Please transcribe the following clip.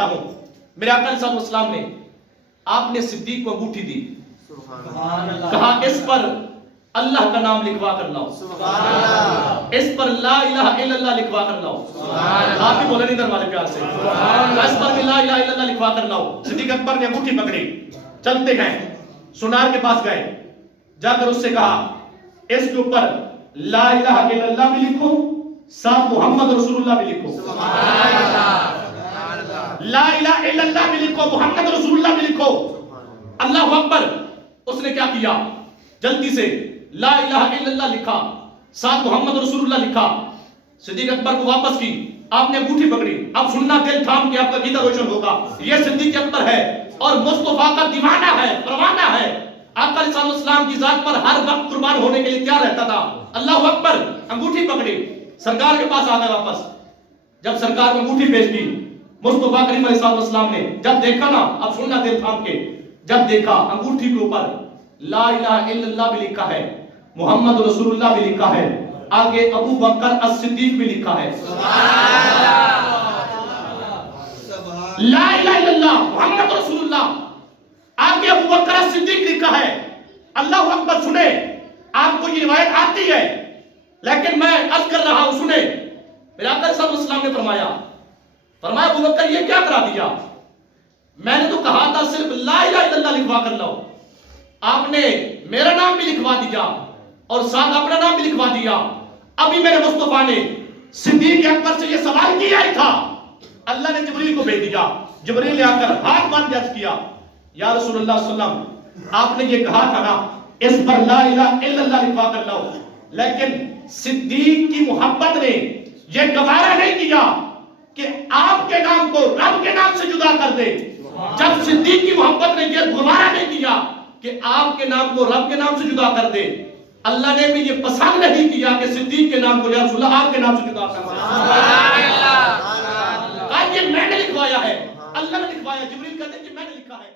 ہوں میرے آقا علیہ السلام نے آپ نے صدیق کو انگوٹھی دی، کہا اس پر اللہ کا نام لکھوا کر لاؤ، اس پر لا الہ الا اللہ لکھوا کر لاؤ۔ آپ بھی بولے نہیں در والے پیار سے، اس پر بھی لا الہ الا اللہ لکھوا کر لاؤ۔ صدیق اکبر نے انگوٹھی پکڑی، چلتے گئے، سونار کے پاس گئے، جا کر اس سے کہا اس کے اوپر لا الہ الا اللہ بھی لکھو، ساتھ محمد رسول اللہ بھی لکھو۔ لا الہ الا اللہ بھی لکھو، محمد رسول اللہ بھی لکھو۔ اللہ اکبر۔ اس نے کیا کیا؟ جلدی سے لا الہ الا اللہ لکھا، ساتھ محمد رسول اللہ لکھا۔ صدیق اکبر کو واپس کی، آپ نے انگوٹھی پکڑی، اب سننا دل تھام کے آپ کا عقیدہ روشن ہوگا، یہ صدیق اکبر ہے اور مصطفیٰ کا دیوانہ ہے، پروانہ ہے۔ آقا علیہ السلام کی ذات پر ہر وقت قربان ہونے کے لیے تیار رہتا تھا۔ اللہ اکبر۔ انگوٹھی پکڑی، سرکار کے پاس آ گئے واپس۔ جب سرکار کو انگوٹھی پیش کی، مصطفیٰ کریم علیہ السلام نے جب دیکھا نا، اب سننا دل تھام کے، جب دیکھا انگوٹھی کے اوپر لا الہ الا اللہ بھی لکھا ہے، محمد رسول اللہ بھی لکھا ہے، آگے ابو بکر الصدیق بھی لکھا ہے۔ لا الہ الا اللہ محمد رسول اللہ، آگے ابو بکر الصدیق لکھا ہے۔ اللہ اکبر۔ سنے، آپ کو یہ روایت آتی ہے لیکن میں عرض کر رہا ہوں، سنے۔ میرے آقا صلی اللہ علیہ وسلم نے فرمایا ابو بکر یہ کیا کرا دیا؟ میں نے تو کہا تھا صرف لا الہ الا اللہ لکھوا کر لاؤ، آپ نے میرا نام بھی لکھوا دیا اور ساتھ اپنا نام بھی لکھوا دیا۔ ابھی میرے مصطفیٰ نے صدیق اکبر سے یہ سوال کیا ہی تھا، اللہ نے جبریل کو بھیج دیا۔ جبریل نے آ کر ہاتھ باندھ کے عرض کیا، یا رسول اللہ صلی اللہ علیہ وسلم، آپ نے یہ کہا تھا نا اس پر لا الہ الا اللہ لکھوا کر لاؤ، لیکن صدیق کی محبت نے یہ گوارا نہیں کیا کہ آپ کے نام کو رب کے نام سے جدا کر دے۔ جب صدیق کی محبت نے یہ گوارا نہیں کیا کہ آپ کے نام کو رب کے نام سے جدا کر دے، اللہ نے بھی یہ پسند نہیں کیا کہ صدیق کے نام کو یا رسول اللہ آپ کے نام سے جدا کر دے۔ کہا یہ میں نے لکھوایا ہے، اللہ نے لکھوایا۔ جبریل کہتے ہیں کہ میں نے لکھا ہے۔